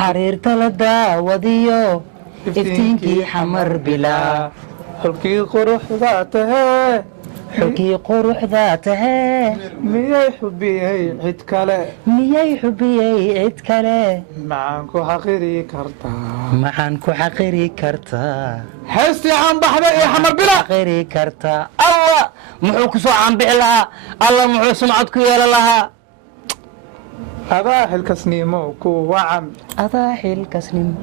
xariirta la daawadiyo iftiinkii xamar bilaa xulkii quruxda tahee xulkii quruxda tahee miyay xubiyey cid kale miyay xubiyey cid kale maxaan ku xaqiri kartaa maxaan ku xaqiri kartaa heestii caanbaxda ee xamar bila xaqiri kartaa allah muxuu ku soo caanbixi lahaa allah muxuu sumcad ku yeelan lahaa adaa xilkasnimo ku wacan adaa xilkasnimo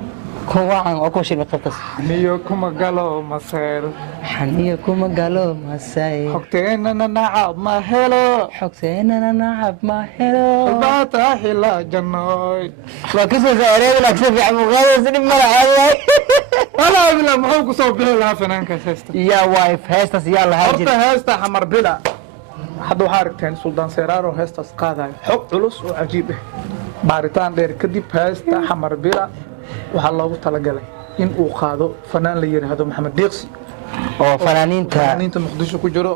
ku wacan oo ku shilmi qabtas niyo kuma galo masayr xaniyo kuma galo masay xogteennana nacab ma helo xogteennana nacab ma helo baata xila jannooy waa kasoo saareed laakiin fiican muuqaalada dhib mala caadiyay walaa bila muxuu ku soo bixi lahaa fanaankaas heesta yaa waay heestas yaa lahaa horta heesta xamar bila hadda waxaa aragteen suldaan seeraaro heestaas qaadayo xog culus oo cajiib ah baaritaan dheer kadib heesta xamar bila waxaa loogu talagalay in uu qaado fanaan la yidhaahdo maxamed deeqsi oo fanaaniinta muqdisho ku jiro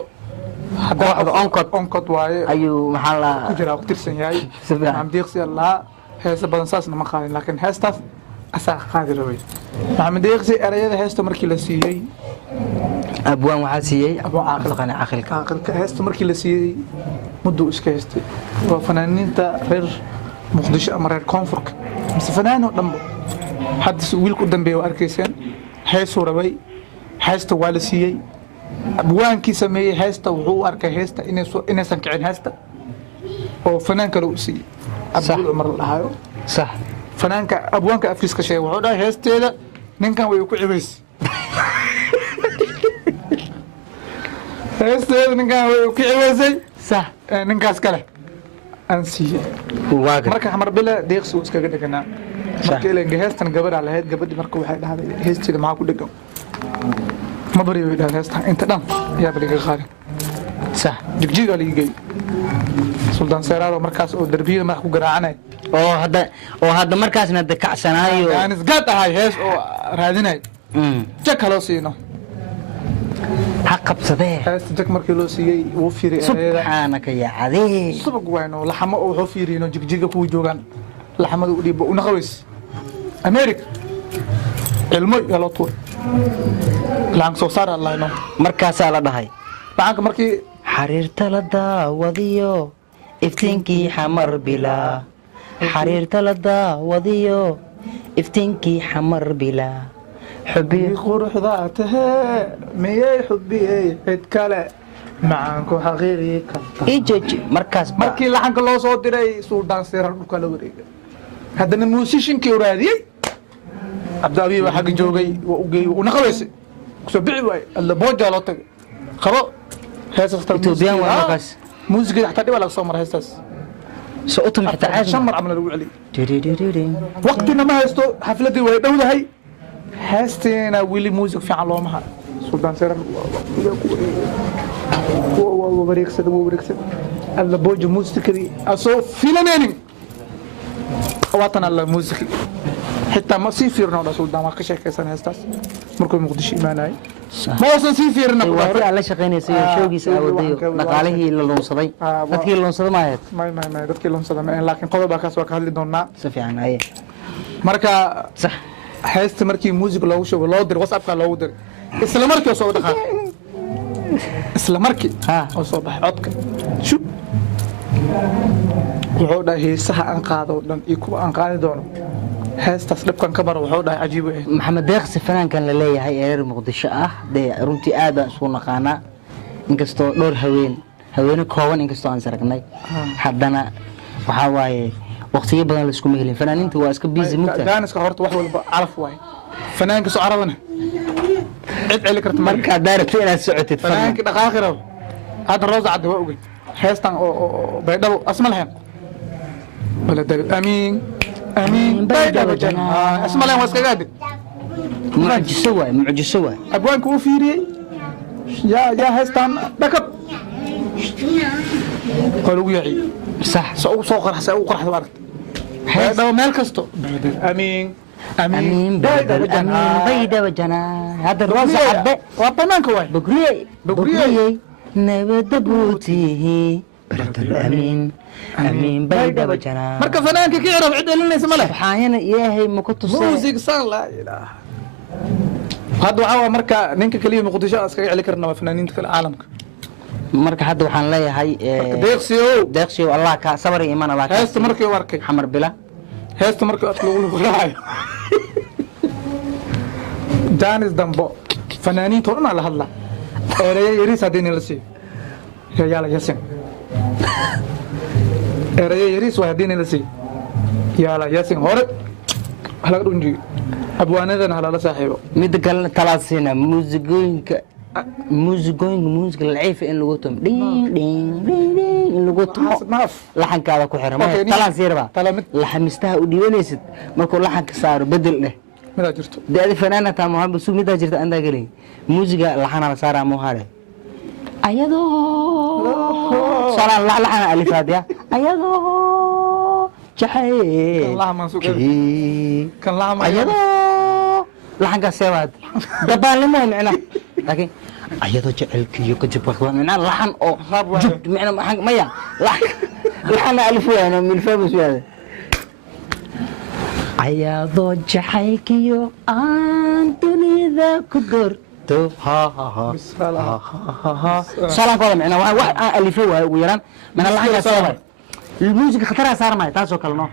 kooxda onkod waaye ayuu maxaa la ku jiraa ku tirsan yahay maxamed deeqsi allaha heesa badan saasna ma qaadin laakiin heestaas asaa qaadi rabay maxamed deeqsi erayada heesta markii la siiyey abwaan waxaa siiyey caaqilka heesta markii la siiyey mudduu iska heystay waa fanaaniinta reer muqdisho ama reer koonfurka mise fanaan oo dhanba hadda wiilka u dambeeya waa arkayseen heesuu rabay heesta waa la siiyey abwaankii sameeyey heesta wuxuu u arkay heesta inaysan kicin heesta oo fanaan kale u siiyey abdul cumar la dhahayo sax fanaanka abwaanka afkiiska sheegay wuxuu dhahay heesteeda ninkan way ku cibaysay heesteeda ninkan way ku cibaysay sax ninkaas kale aan siiyey marka xamar bila deeqsi uu iskaga dheganaa marka ilanka heestan gabaraa lahayd gabadhi marka waxay dhahday heesteeda maxaa ku dhegan ma bari way dhahday heestan inta dhan ayaa baliga qaadin sax jigjigaa laga geeyey suldaan seeraaro markaas oo darbiyada madax ku garaacanay oo hadda markaasna dakacsanaayo aan isgaad ahay hees oo raadinay jak haloo siino ha qabsadee heesta jak markii loo siiyey wuu fiiriyay subxaanaka yaa cadee subag wayno laxamo oo wuxuu fiiriyno jigjiga kuwa joogaan laxamada u dhiibo una qabays america cilmo yaa loo tuuray lacag soo saar allahno markaasaa la dhahay lacagka markii xariirta la daawadiyo iftiinkii xamar bilaa xariirta la daawadiyo iftiinkii xamar bilaa xubii quruxda tahee miyay xubiyey cid kale maxaan ku xaqiiri kartaa ijoji markaas markii laxanka loo soo diray suldaan seerar dhulka la wareegay haddana muusishinkii raadiyey cabdiabiy baa xagga joogay waa u geeyey una qabaysay kusoo bici waaye alla boojaa loo tagay qabo heesasta etoobiyaan waa markaas muusigeeda xataa dhibaa laga soo mara heestaas soo u tumay xitaa shan mar camal lagu celiyey waqtina ma haysto xafladii way dhowdahay heesteena weli muusig fiican looma hayo suldaan seerar wareegsada alla booja muusikadii asoo filanaynin waatan alla muusiki xitaa ma sii fiirino dha suldaan waa ka sheekaysan heestaas markuu muqdisho imaanayay ma uusan sii fiirina waati aan la shaqaynaysay oo showgiisa awadayo dhaqaalihii la luunsaday dadkii luunsaday ma ahayd may dadkii luunsaday ma laakiin qodobaa kaas waa ka hadli doonaa si fiican aye marka sax heesta markii muusig loogu shubo loo diray whatsappka loogu diray isla markii oo soo dhaqaa isla markii oo soo baxay codka shub wuxuu dhahay heesaha aan qaado dhan iyo kuwa aan qaadi doono heestaas dhibkan ka maro wuxuu dhahay cajiib ah maxamed deeqsi fanaankan la leeyahay ee reer muqdisho ah dee runtii aad baan isku naqaanaa inkastoo dhowr haweene kooban inkastoo aan saragnay haddana waxaa waaye waqtiyo badan la isku mehelin fanaaniinta waa iska busy mugta gaaniska horta wax walba calaf waaye fanaanka soo carabana cid celi karta marka daarabta inaad socotid fanaanka dhaqaaqi rabo hadda roosa cadde waa ogey heestan oo baydhabo asma lahayn baladal amiin baydhabo asma lahayn waa iskaga ade mucjiso waay abwaanka uu fiiriyey yaa heestan dhakab waa lagu yaaciyey صح soo qarxay u qarxay aragtay baydhabo meel kasto amiin أمين بيدا وجنا هذا الرأس عبد وطنانك واي بقري نبدأ بوتيه amiin amiin baydhaba janaa marka fanaanka ka cirab cid elinaysa ma leh subxaana ilaahay ma ku tusay music san laa ilaaha hadda waxaa marka ninka kaliya muqdisho iskaga celi karna waa fanaaniinta kale caalamka marka hadda waxaan leeyahay deeqsiyo allah ka sabar iyo iman allah ka heesta markii uu arkay xamar bila heesta markii aad lagu raacayo Danis dambo fanaaniinta oo dhan la hadla erey yariis hadii la siiyo يلا ياسين eraya yariis waa hadii la siiyo yala yaasin hore halaga dhunji abwaanadan halala saaxiibo mid kale talaasina muusigooyinka laciif in lagu tumo ding in lagu tumo laxankaada ku xiran talaasirba laxamistaha u dhiibanaysid markuu laxanka saaro bedel leh mid jirto deedi fanaanata muhammad suu mid jirta anda galay muusiga laxana la saaraa muhare ayadoo salaan laxana alifaadiya ayadoo jaxay kan laxma ayadoo laxanka seebaad dabaalimo macna laakiin ayadoo jacelkiyo ka jabaqwa macna laxan oo jub macna maya laxana alifaana milfabus yaade ayadoo jaxaykiyo aan dunida ku door salaan kooda macna wax alifay waa ugu yaraan mana laxanka seebaad الموسيقى خطرها صار معي تاسو كلمه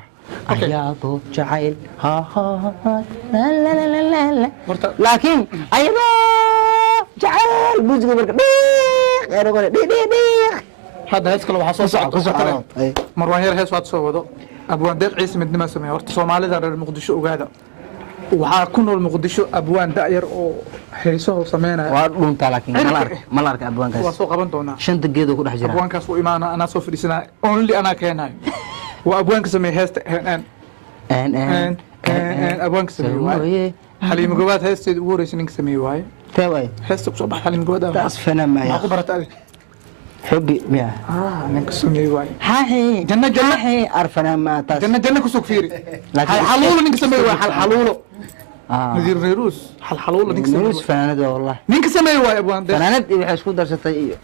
ايادو جعيل ها ها لا لا لا لا لا لكن ايضا جعيل الموسيقى برك غير يقول دي هذا هيس كله waxaa soo socda marwaan yar hees waad soo wado abwaan deeq ciise midnimo sameeyay horta Soomaalida reer Muqdisho ogaada waxaa ku nool Muqdisho abwaan da'yar oo heeso sameynaya waa dhunta laakiin ma la arka abwaankaas waa soo qaban doona shanta geedo ku dhex jira abwaankaas uu imaana ana soo fadhiisana only ana keenay waa abwaanka sameeyay heesta abwaanka sameeyay xaliim gobaad heesteed ugu horeysay ninka sameeyay waaye taaway heesta soo bax xaliim gobaad taas fanaan ma ku baratay حبي يا ninka sameeyay waaye هاي جنة عرفنا ما تاس جنة كسوق فيري حلول ninka sameeyay waa حلولو نذير نيروس حلول ninka sameeyay نيروس فنانة والله ninka sameeyay waa abwaan فنانة waxay isku darsatay iyo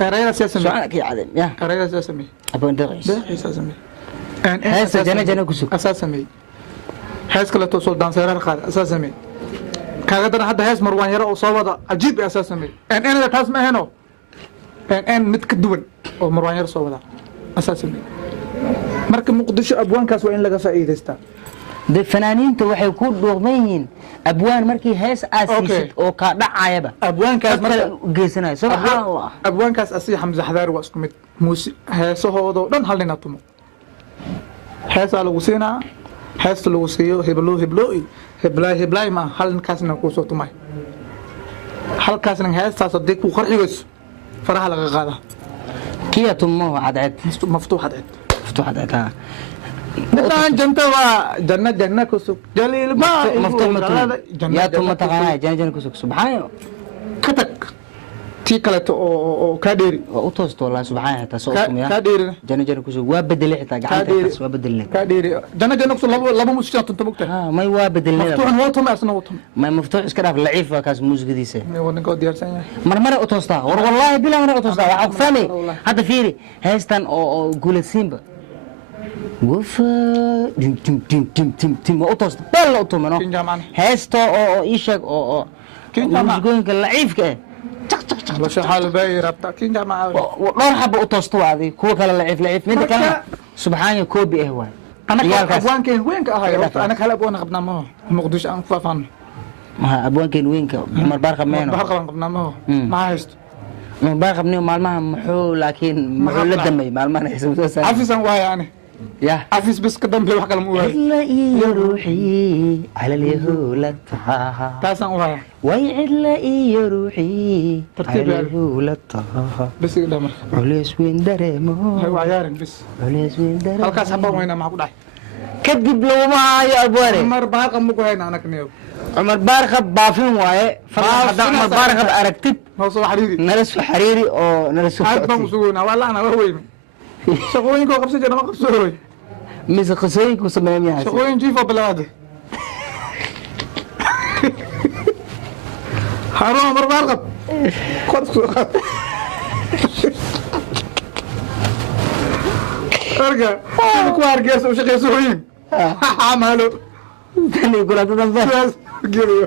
قريرة سياسة سؤالك عادم يا قريرة سياسة مي أبو ندقيس سياسة مي هسه جنة كسوق أساسا مي هاس كلا توصل دانسيران خال أساسا مي كاغدنا حتى هاس مروان يرى وصوبة عجيب أساسا مي أنا تاس ما هنا متكدون أو مروان يرى صوبة أساسا مي مركب مقدش أبوان كاس وين لقى فائدة استا دي فنانين waxay ku dhuuqmayeen abwaan markii hees aasisid oo ka dhacayaba abwaankaas marka geesanay subhanallah abwaankaas asii Hamza Xadaar waa isku mid muusi heesahoodo dhan hal nin atumo heesa lagu siinaa hees lagu siiyo heblaay ma hal ninkaasna ku soo tumay halkaasna heestaas hadii ku qarxigayso faraha laga qaada kiya tumo cadcad maftuux cadcad الآن جنتوا جنة كسوك جليل ما يا توم تقانا جنة كسوك سبحانه كتك تيكلت أو كاديري وأوتوست والله سبحانه تسوقكم يا كاديري جنة كسوك وابدل حتى قعدت وابدل كاديري جنة كسوك لابو مسجد تنتبكت ما يوابدل مفتوح وطم أصلا وطم ما مفتوح إسكراف لعيف وكاس موسيقى ديسه ونقول ديار سنة مرة أوتوستا والله بلا مرة أوتوستا وعقفاني هذا فيري هيستان أو قولة سيمبا وفا تم اوتوس بل اوتو منو هيستو او ايشك او موسيقوينك اللعيفك وش حال باي ربطا كين جامعة دور حب اوتوستو هذه كو كلا لعيف ميد كلا سبحانه كوبي اهوى انا ابوان كين وينك اهاي انا كلا ابوان قبنا ما مقدوش ان فافان ما ابوان كين وينك عمر بارخ مينو بارخ قبنا ما هيست عمر بارخ بنيو مالما محو لكن محو لدمي مالما يحسب عفيسا واي يعني يا عفيس بس قدام بلي وحكا الموهي إلا إيا روحي على اليهولة تاسا وهاي ويعلا إيا روحي على اليهولة بس قدامك عليس وين دريمو هاي وعيارين بس عليس وين دريمو هالكاس حبا وينا معكو داي كدب لو ما يا أبواري عمر بارقب مكو هينا أنا كنيو عمر بارقب بافين واي فرح عمر بارقب أركتب نوصو حريري نرسو حريري أو نرسو حاد بمسونا والله أنا وهويمي شقوين كو قبسي جانا ما قبسوي ميز قصوين كو سمعين يا شقوين جيفا بلادي حرام عمر بارقب خد marka ku hargeysa u shaqeyso weyn maalo tani kula dambe sidaas geliyo